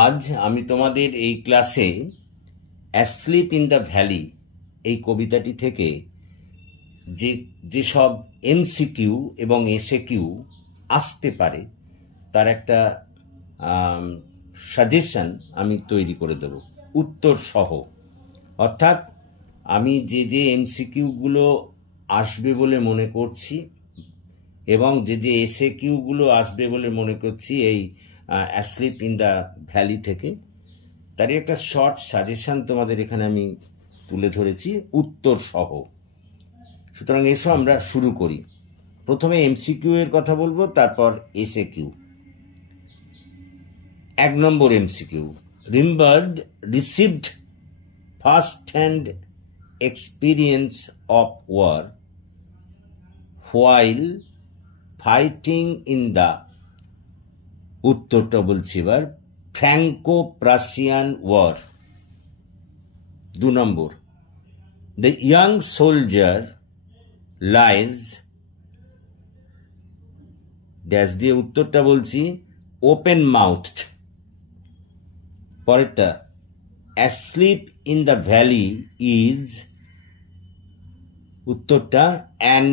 আজ আমি তোমাদের এই ক্লাসে অ্যাসলিপ ইন দ্য ভ্যালি এই কবিতাটি থেকে যেসব এমসিকিউ এবং এসএকিউ আসতে পারে তার একটা সাজেশন আমি তৈরি করে দেব উত্তর সহ। অর্থাৎ আমি যে এমসিকিউগুলো আসবে বলে মনে করছি এবং যে এসএকিউগুলো আসবে বলে মনে করছি এই অ্যাসলিপ ইন দ্য ভ্যালি থেকে, তারই একটা শর্ট সাজেশন তোমাদের এখানে আমি তুলে ধরেছি উত্তর সহ। সুতরাং এসো আমরা শুরু করি। প্রথমে এমসিকিউ এর কথা বলবো, তারপর এসএকিউ। 1 নম্বর MCQ, Rimbaud received first hand experience of war while fighting in the, উত্তরটা বলছি এবার, ফ্র্যাঙ্কো প্রাসিয়ান ওয়ার। 2 নম্বর, the young soldier lies, dash দিয়ে উত্তরটা বলছি, ওপেন মাউথড। পরেরটা, asleep in the valley is, উত্তরটা অ্যান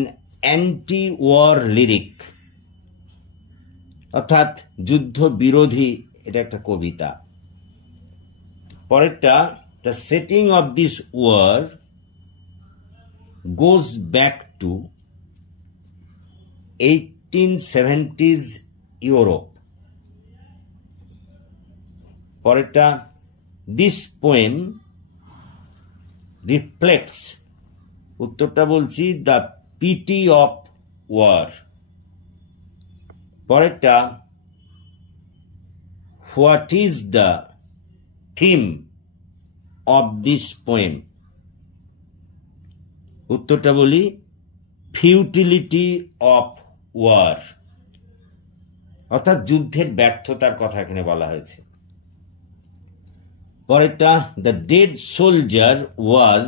অ্যান্টি ওয়ার লিরিক, অর্থাৎ যুদ্ধ বিরোধী এটা একটা কবিতা। পরেরটা, the setting of this war goes back to 1870s Europe. পরেরটা, দিস পোয়েম রিফ্লেক্টস, উত্তরটা বলছি, দ্য পিটি অফ ওয়ার। পরেরটা, what is the theme of this poem, উত্তরটা বলি, ফিউটিলিটি অফ ওয়ার, অর্থাৎ যুদ্ধের ব্যর্থতার কথা এখানে বলা হয়েছে। পরেরটা, দ্য ডেড সোলজার ওয়াজ,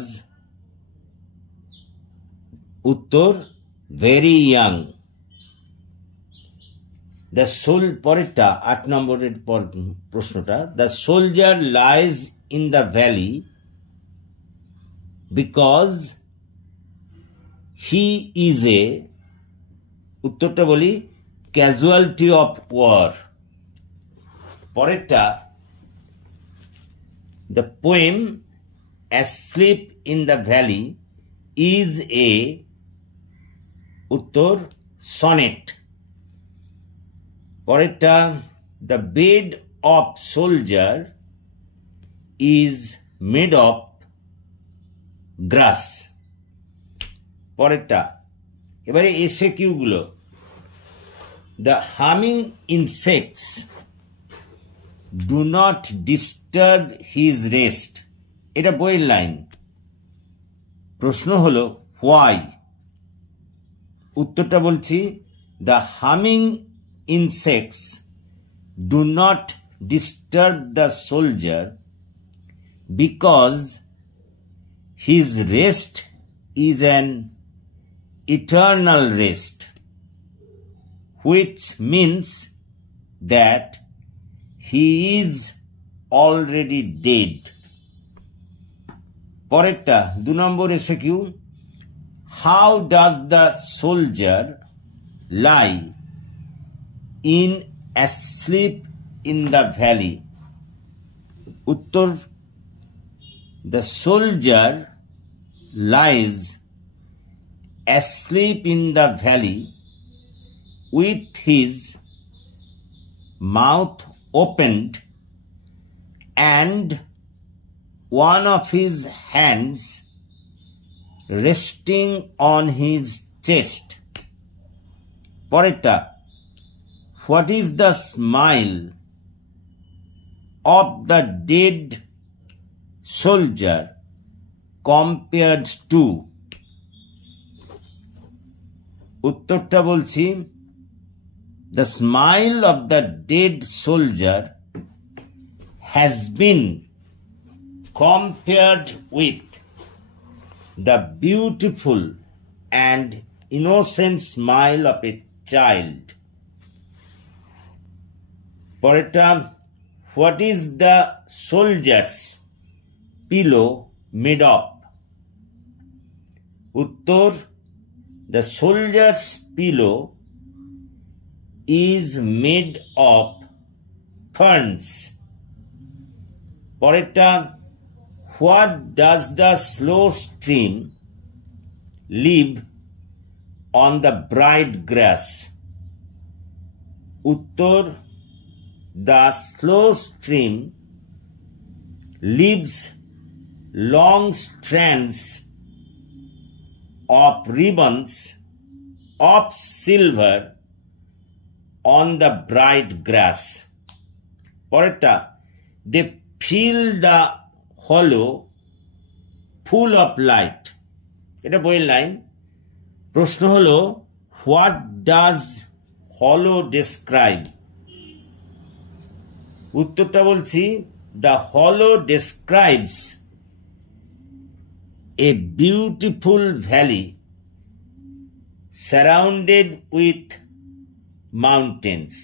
উত্তর ভেরি ইয়াং। দ্য সোল, পরেরটা 8 নম্বরের প্রশ্নটা, the soldier lies in the valley because he is a, উত্তরটা বলি, ক্যাজুয়ালিটি অফ ওয়ার। পরেরটা, the poem asleep in the valley is a, উত্তর সনেট। পরেরটা, the bed of soldier is made of grass. পরেরটা, এবারে এসএকিউগুলো, the humming insects do not disturb his rest, এটা বইয়ের লাইন। প্রশ্ন হলো হোয়াই, উত্তরটা বলছি, the humming insects do not disturb the soldier because his rest is an eternal rest, which means that he is already dead. পরেরটা 2 নম্বর SAQ, how does the soldier lie in asleep in the valley, uttor, the soldier lies asleep in the valley with his mouth opened and one of his hands resting on his chest. Poretta, what is the smile of the dead soldier compared to, uttorta bolchi, the smile of the dead soldier has been compared with the beautiful and innocent smile of a child. পরেরটা, What is the soldier's pillow made of? উত্তর, the soldier's pillow is made of ferns. পরেরটা, what does the slow stream live on the bright grass? উত্তর, the slow stream leaves long strands of ribbons of silver on the bright grass. পরেরটা, they fill the hollow full of light. এটা বইয়ের line. প্রশ্ন হলো, what does hollow describe? উত্তরটা বলছি, the hollow describes a beautiful valley surrounded with mountains.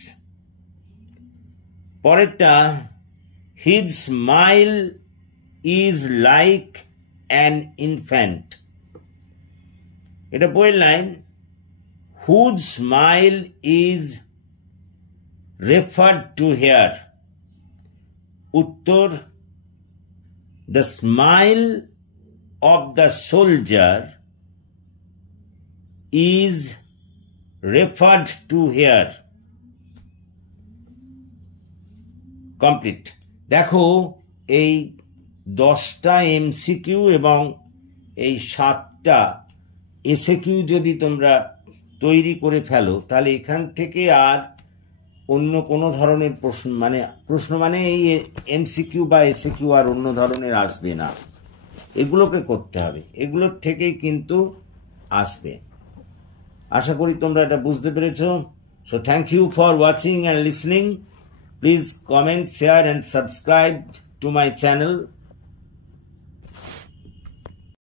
পরেরটা, his smile is like an infant. এটা বইয়ের line. whose smile is referred to here? উত্তর, the smile of the soldier is referred to here. Complete. দেখো, এই 10টা এমসিকিউ এবং এই 7টা এসএকিউ যদি তোমরা তৈরি করে ফেলো, তাহলে এখান থেকে আর অন্য কোনো ধরনের প্রশ্ন মানে এই এমসিকিউ বা এসএকিউ আর অন্য ধরনের আসবে না। এগুলোকে করতে হবে, এগুলোর থেকেই কিন্তু আসবে। আশা করি তোমরা এটা বুঝতে পেরেছো। So thank you for watching and listening. Please comment, share and subscribe to my channel.